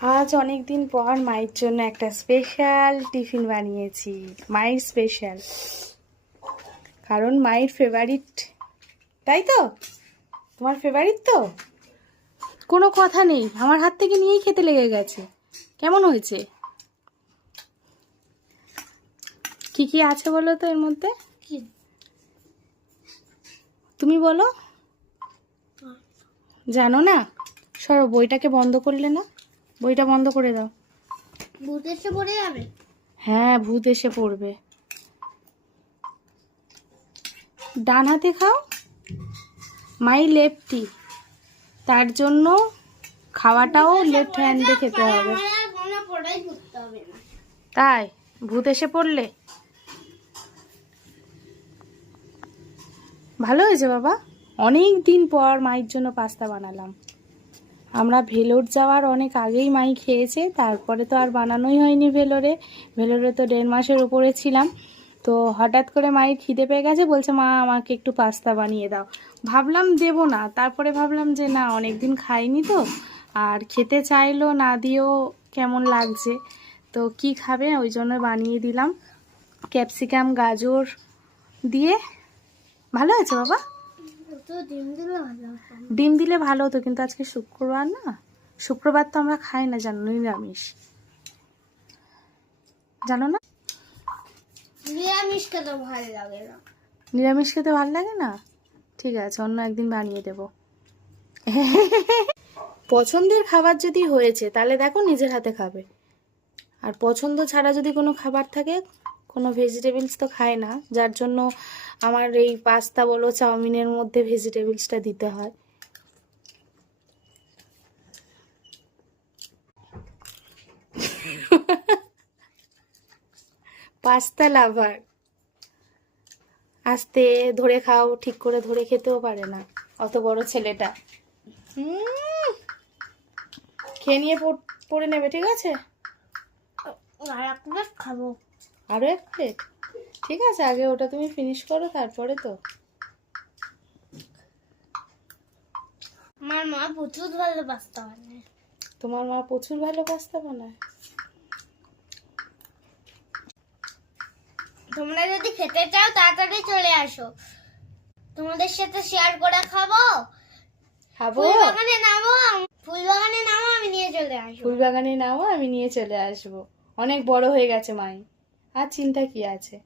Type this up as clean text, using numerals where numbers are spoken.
আজ অনেক দিন পর মায়ের জন্য একটা স্পেশাল টিফিন বানিয়েছি, মায়ের স্পেশাল, কারণ মায়ের ফেভারিট। তাই তো? তোমার ফেভারিট তো? কোনো কথা নেই, আমার হাত থেকে নিয়েই খেতে লেগে গেছে। কেমন হয়েছে? কি কি আছে বলো তো এর মধ্যে? তুমি বলো। জানো না? সরো, বইটাকে বন্ধ করলে না, বইটা বন্ধ করে দাও। ভূত এসে পড়ে যাবে। হ্যাঁ, ভূত এসে পড়বে। ডান হাতে খাও, মাই লেফটি, তার জন্য খাওয়াটাও লেফট হ্যান্ডে খেতে হবে। তাই ভূত এসে পড়লে? ভালো হয়েছে বাবা, অনেক দিন পর মায়ের জন্য পাস্তা বানালাম। আমরা ভেলোর যাওয়ার অনেক আগেই মাই খেয়েছে, তারপরে তো আর বানানোই হয়নি ভেলোরে। ভেলোরে তো 1.5 মাসের উপরে ছিলাম। তো হঠাৎ করে মায়ের খিদে পেয়ে গেছে, বলছে মা আমাকে একটু পাস্তা বানিয়ে দাও। ভাবলাম দেবো না, তারপরে ভাবলাম যে না, অনেক দিন খাইনি তো, আর খেতে চাইলো না দিয়েও কেমন লাগছে, তো কি খাবে, ওই জন্য বানিয়ে দিলাম ক্যাপসিকাম গাজর দিয়ে। ভালো আছে বাবা? ডিম দিলে ভালো হতো, কিন্তু আজকে শুক্রবার না, শুক্রবার তো আমরা খাই না, জানো, নিরামিষ। জানো না? নিরামিষ খেতে ভালো লাগে না। নিরামিষ খেতে ভালো লাগে না? ঠিক আছে, অন্য একদিন বানিয়ে দেব। পছন্দের খাবার যদি হয়েছে তাহলে দেখো নিজের হাতে খাবে, আর পছন্দ ছাড়া যদি কোনো খাবার থাকে, কোনো ভেজিটেবলস তো খায় না, যার জন্য আমার এই পাস্তা বলো চাউমিনের মধ্যে ভেজিটেবলসটা দিতে হয়। পাস্তা লাভার। আস্তে ধরে খাও, ঠিক করে ধরে খেতেও পারে না অত বড় ছেলেটা। খেয়ে নিয়ে পড়ে নেবে, ঠিক আছে? আর এক প্লেট খাবো। আরো এক প্লেট? ঠিক আছে, আগে ওটা তুমি ফিনিশ করো, তারপরে তো। আমার মা প্রচুর ভালো পাস্তা বানায়। তোমার মা প্রচুর ভালো পাস্তা বানায়? তোমরা যদি খেতে চাও তাড়াতাড়ি চলে আসো, তোমাদের সাথে শেয়ার করে খাবো। খাবো? ফুলবাগানে নামো, ফুলবাগানে নামো, আমি নিয়ে চলে আসবো। ফুলবাগানে নাও, আমি নিয়ে চলে আসবো। অনেক বড় হয়ে গেছে মাই, আর চিন্তা কি আছে।